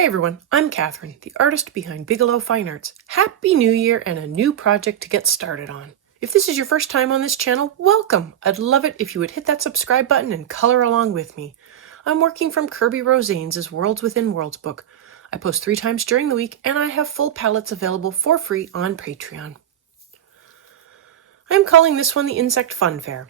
Hi everyone, I'm Catherine, the artist behind Bigelow Fine Arts. Happy New Year and a new project to get started on. If this is your first time on this channel, welcome! I'd love it if you would hit that subscribe button and color along with me. I'm working from Kirby Rosanes' Worlds Within Worlds book. I post 3 times during the week and I have full palettes available for free on Patreon. I'm calling this one the Insect Fun Fair.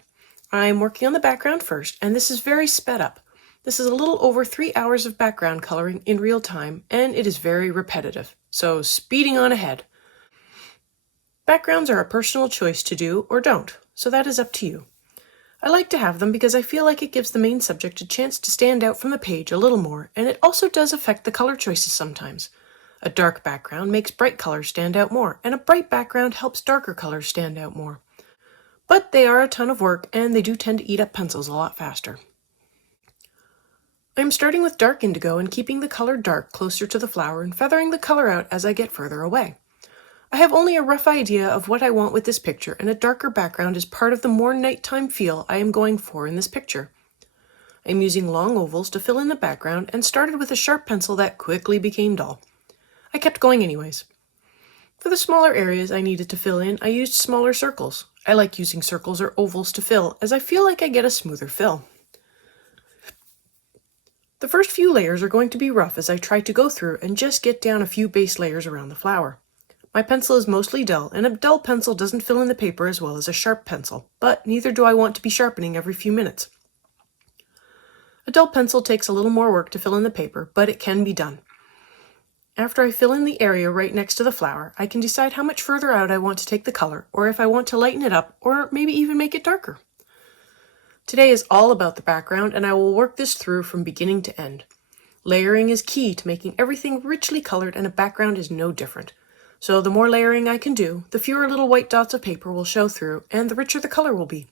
I'm working on the background first, and this is very sped up. This is a little over 3 hours of background coloring in real time, and it is very repetitive, so speeding on ahead. Backgrounds are a personal choice to do or don't, so that is up to you. I like to have them because I feel like it gives the main subject a chance to stand out from the page a little more, and it also does affect the color choices sometimes. A dark background makes bright colors stand out more, and a bright background helps darker colors stand out more. But they are a ton of work, and they do tend to eat up pencils a lot faster. I'm starting with dark indigo and keeping the color dark closer to the flower and feathering the color out as I get further away. I have only a rough idea of what I want with this picture, and a darker background is part of the more nighttime feel I am going for in this picture. I'm using long ovals to fill in the background and started with a sharp pencil that quickly became dull. I kept going anyways. For the smaller areas I needed to fill in, I used smaller circles. I like using circles or ovals to fill, as I feel like I get a smoother fill. The first few layers are going to be rough as I try to go through and just get down a few base layers around the flower. My pencil is mostly dull, and a dull pencil doesn't fill in the paper as well as a sharp pencil, but neither do I want to be sharpening every few minutes. A dull pencil takes a little more work to fill in the paper, but it can be done. After I fill in the area right next to the flower, I can decide how much further out I want to take the color, or if I want to lighten it up, or maybe even make it darker. Today is all about the background, and I will work this through from beginning to end. Layering is key to making everything richly colored, and a background is no different. So the more layering I can do, the fewer little white dots of paper will show through, and the richer the color will be.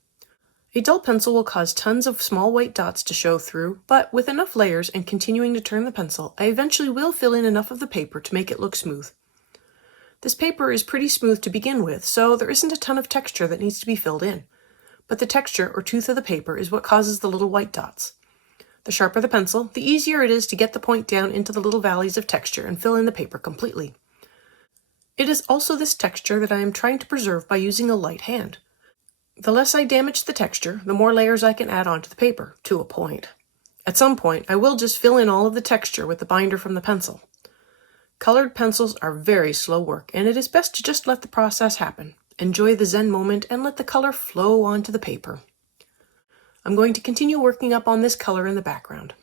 A dull pencil will cause tons of small white dots to show through, but with enough layers and continuing to turn the pencil, I eventually will fill in enough of the paper to make it look smooth. This paper is pretty smooth to begin with, so there isn't a ton of texture that needs to be filled in. But the texture or tooth of the paper is what causes the little white dots. The sharper the pencil, the easier it is to get the point down into the little valleys of texture and fill in the paper completely. It is also this texture that I am trying to preserve by using a light hand. The less I damage the texture, the more layers I can add onto the paper, to a point. At some point, I will just fill in all of the texture with the binder from the pencil. Colored pencils are very slow work, and it is best to just let the process happen. Enjoy the zen moment and let the color flow onto the paper. I'm going to continue working up on this color in the background.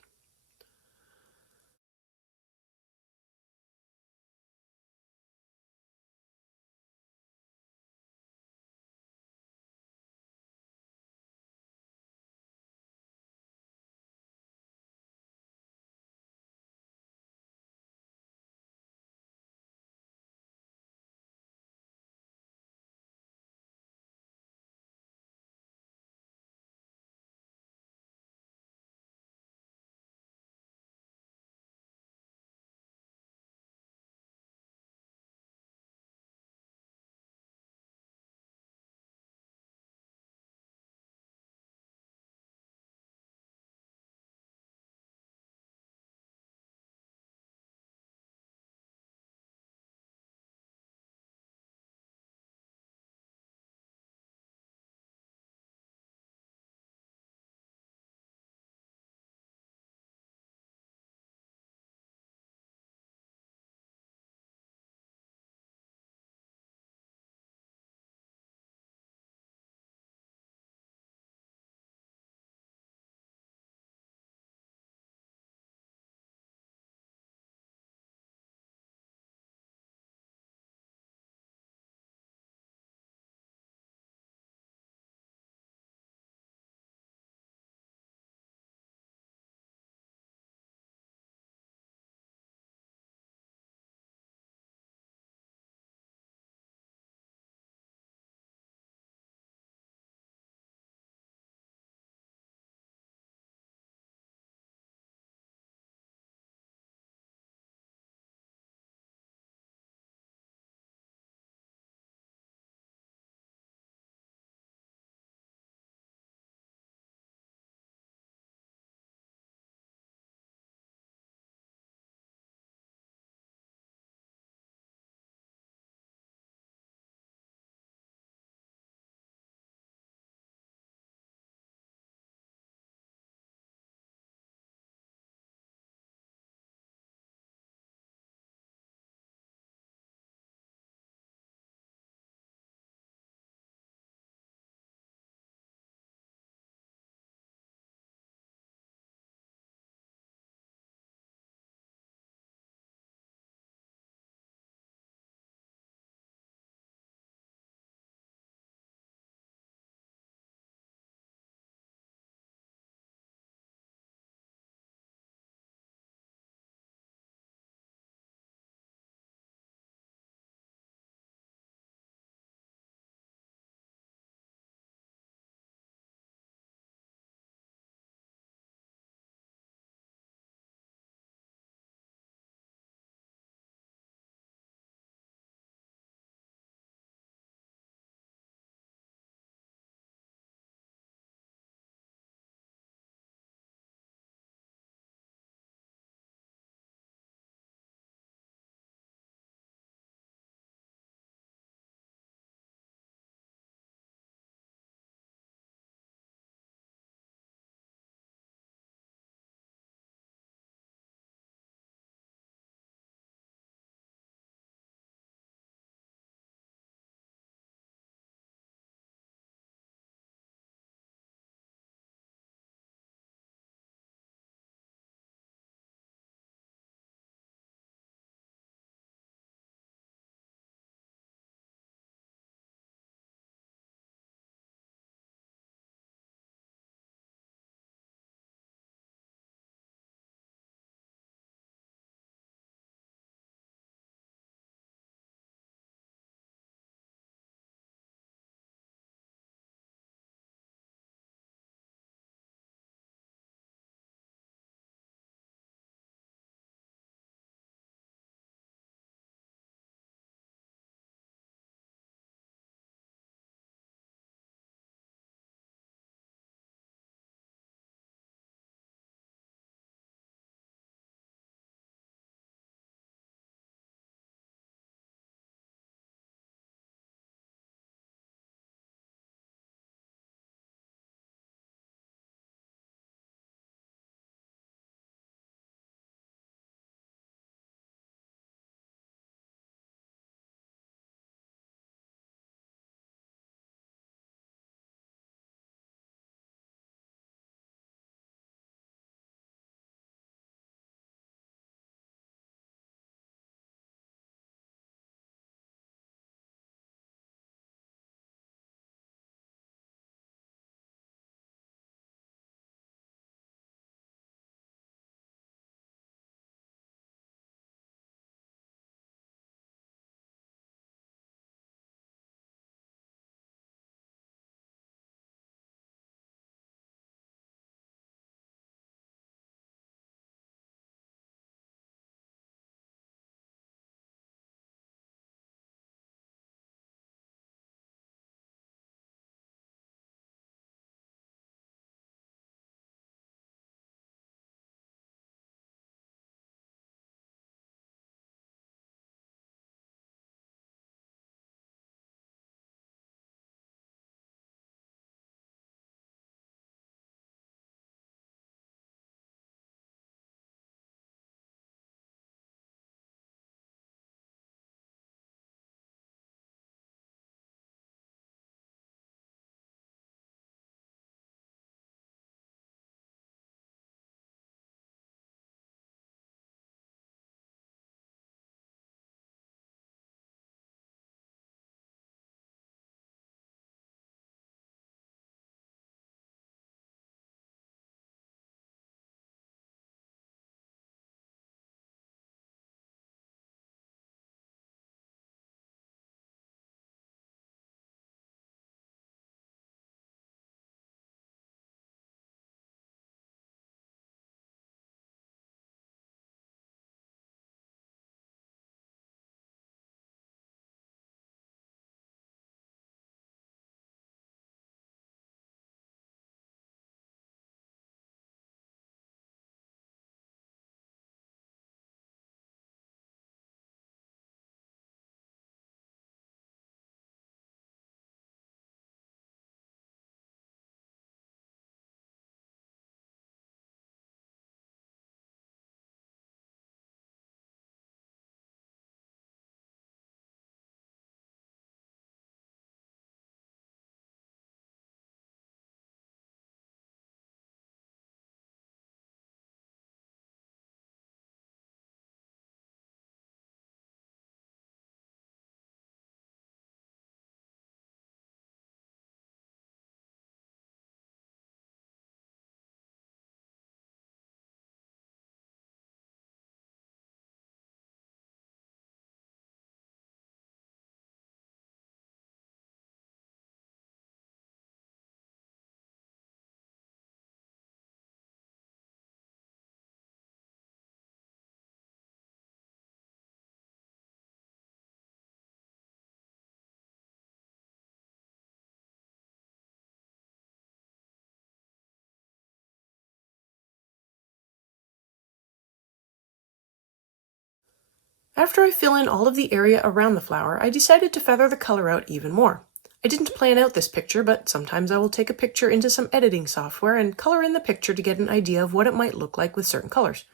After I fill in all of the area around the flower, I decided to feather the color out even more. I didn't plan out this picture, but sometimes I will take a picture into some editing software and color in the picture to get an idea of what it might look like with certain colors.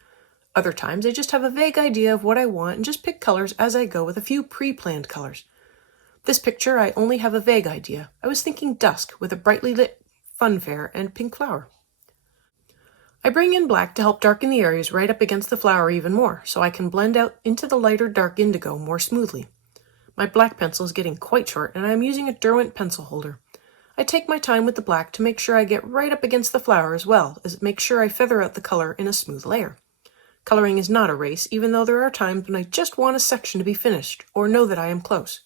Other times I just have a vague idea of what I want and just pick colors as I go with a few pre-planned colors. This picture I only have a vague idea. I was thinking dusk with a brightly lit funfair and pink flower. I bring in black to help darken the areas right up against the flower even more, so I can blend out into the lighter dark indigo more smoothly. My black pencil is getting quite short, and I am using a Derwent pencil holder. I take my time with the black to make sure I get right up against the flower as well as make sure I feather out the color in a smooth layer. Coloring is not a race, even though there are times when I just want a section to be finished or know that I am close.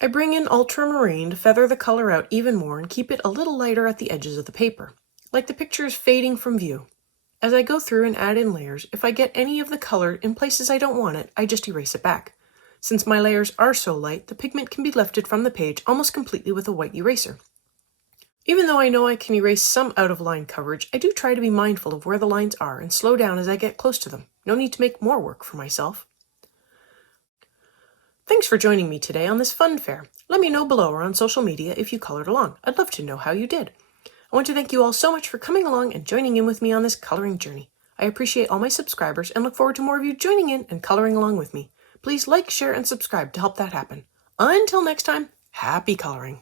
I bring in ultramarine to feather the color out even more and keep it a little lighter at the edges of the paper, like the picture is fading from view. As I go through and add in layers, if I get any of the color in places I don't want it, I just erase it back. Since my layers are so light, the pigment can be lifted from the page almost completely with a white eraser. Even though I know I can erase some out-of-line coverage, I do try to be mindful of where the lines are and slow down as I get close to them. No need to make more work for myself. Thanks for joining me today on this fun fair. Let me know below or on social media if you colored along. I'd love to know how you did. I want to thank you all so much for coming along and joining in with me on this coloring journey. I appreciate all my subscribers and look forward to more of you joining in and coloring along with me. Please like, share, and subscribe to help that happen. Until next time, happy coloring!